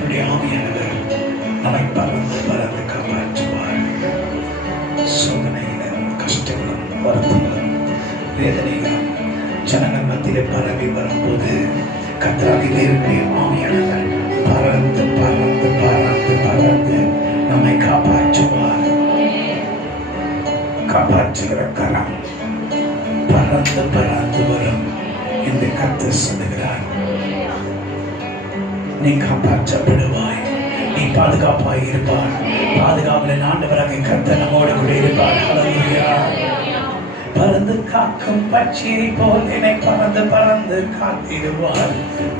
கர்த்தருடைய ஆவியானவர் நம்மை பறந்து பறந்து காப்பாற்றுவார். சோதனையிலும் கஷ்டங்களும் வருத்தங்களும் வேதனைகளும் ஜனங்கள் மத்தியிலே பரவி வரும்போது கர்த்தராகிய தேவனுடைய ஆவியானவர் பறந்து பறந்து பறந்து பறந்து நம்மை காப்பாற்றுவார். காப்பாற்றுகிற கரம் பறந்து பறந்து வரும் என்று கர்த்தர் சொல்லுகிறார். நீ காப்பாற்றப்படுவாய், நீ பாதுகாப்பாய் இருப்பார். பாதுகாவலின் ஆண்டவராகிய கர்த்தர் நம்மோடு கூட இருப்பார். ஹல்லேலூயா. பறந்து காக்கும் பட்சியை போல் என்னை பறந்து பறந்து காத்திடுவார்.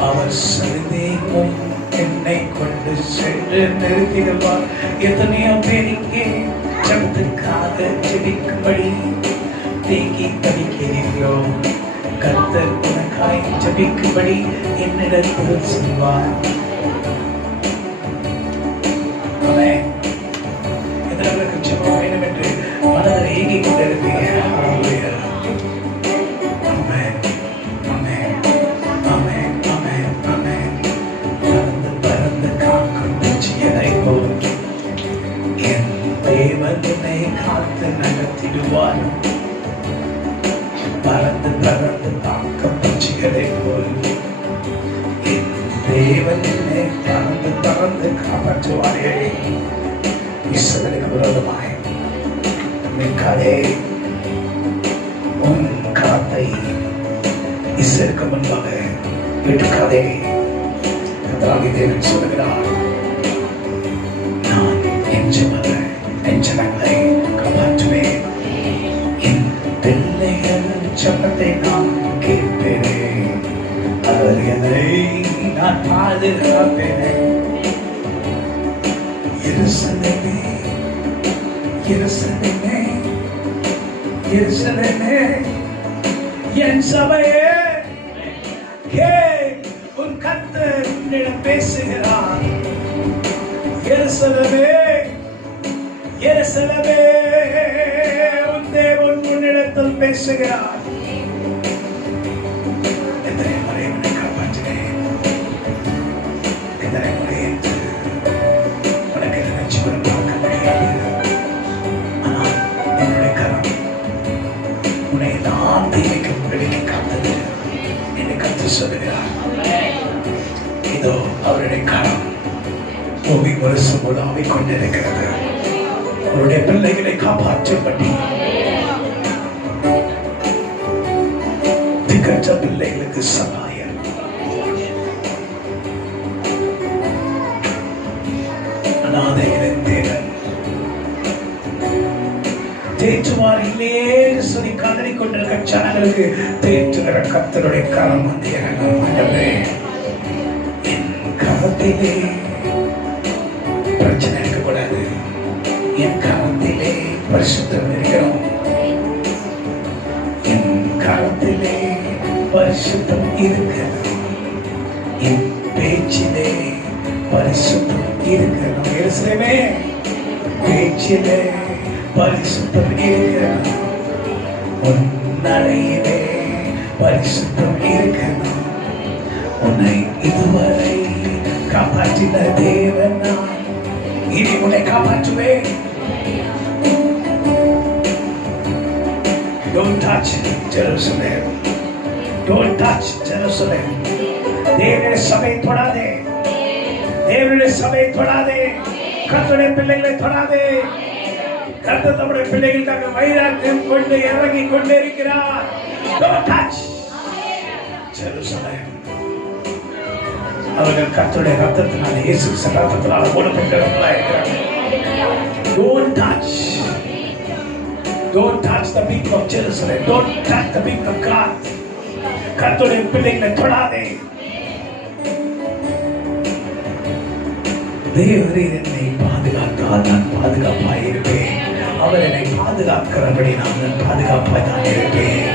அவர் சரிதேக்கும் என்னை கொண்டு சென்று நிறுத்திடுவார். எத்தனையோ பேர் இங்கே ஜெபத்துக்காக ஜெபிக்கும்படி தேங்கி தவிக்கிறீர்களோ, கர்த்தர் உனக்காய் ஜெபிக்கும்படி என்னிடத்தில் சொல்வார். எதற்கு ஜெபம் வேண்டும் என்று மனதில் ஏங்கிக் கொண்டிருப்பீங்க. பறந்து பறந்து காக்கும் பட்சியனை போல் என் தேவன் என்னை காத்து நடத்திடுவார். பறந்து பறந்து காக்கும் பட்சிகளை போல் என் தேவன் என்னை பறந்து பறந்து காப்பாற்றுவாரே. இஸ்ரவேலுக்கு விரோதமாய் நிற்காதே. உன் கரத்தை இஸ்ரவேலுக்கு முன்பாக எடுக்காதே. கர்த்தராகிய தேவன் சொல்லுகிறார், நான் என் ஜனங்களை காப்பாற்றுவேன். என் பிள்ளைகள் ஜெபத்தை நான் கேட்பேனே. அவர்களை நான் பாதுகாப்பேனே. எருசலேமே, எருசலேமே, எருசலேமே, என் சபையே, உன் கர்த்தர் உன்னிடம் பேசுகிறார். எருசலேமே, எருசலேமே, உன் தேவன் உன்னிடத்தில் பேசுகிறார். எத்தனை முறை உன்னை காப்பாற்றினேன், எத்தனை முறை உனக்கு நினைச்சுடன் பார்க்க முடியாது. ஆனால் என்னுடைய கரம் உன்னை நான் தீமைக்கு விலக்கி காத்தது என்று கர்த்தர் சொல்லுகிறார். இதோ அவருடைய கரம் பூமி வருஷம் உலாவிக் கொண்டிருக்கிறது. அவருடைய பிள்ளைகளை காப்பாற்றும்படி, திக்கற்ற பிள்ளைகளுக்கு சகாயம், அநாதைகளின் தேவன், தேற்றுவார் இல்லையே சொல்லி கதறி கொண்டிருக்க ஜனங்களுக்கு தேற்றுகிற கர்த்தருடைய கரம் வந்து இறங்கும். என் கரத்திலே பிரச்சனை இருக்கக்கூடாது. என் கரத்திலே பரிசுத்தம் இருக்கிறோம். என் கரத்திலே பரிசுத்தம் இருக்கிறது. என் பேச்சிலே பரிசுத்தம் இருக்கிறது. எருசலேமே, பேச்சிலே பரிசுத்தம் இருக்கிறது. உன் நடையிலே பரிசுத்தம் இருக்கிறது. உன்னை இதுவரை காப்பாற்றின தேவன் நான், இனி உன்னை காப்பாற்றுவேன். Don't touch Jerusalem. Don't touch Jerusalem. தேவனுடைய சபையை தொடாதே. தேவனுடைய சபையை தொடாதே. கர்த்தருடைய பிள்ளைகளை தொடாதே. கர்த்தர் நம்முடைய பிள்ளைகளுக்காக வைராக்கியம் கொண்டு இறங்கி கொண்டே இருக்கிறார். Don't touch Jerusalem. அவர்கள் கர்த்தருடைய ரத்தத்தினால, இயேசு ரத்தத்தினால மூடப்பட்டவர்களாக இருக்கிறார்கள். Don't touch the people of Jerusalem. Don't touch the people of God. கர்த்தருடைய பிள்ளைகளை தொடாதே. தேவரீர் என்னை பாதுகாத்தால் நான் பாதுகாப்பாய் இருப்பேன். அவர் என்னை பாதுகாக்கிறபடி நான் பாதுகாப்பாய் தான் இருப்பேன்.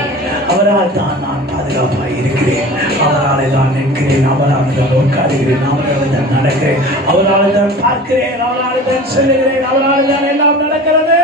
அவரால் தான் நான் பாதுகாப்பாய் இருக்கிறேன். அவரால் தான் நிற்கிறேன். அவரால் தான் உட்காருகிறேன். அவரால் தான் நடக்கிறேன். அவரால் தான் பார்க்கிறேன். அவரால் தான் செல்லுகிறேன். அவரால் தான் எல்லாம் நடக்கிறது.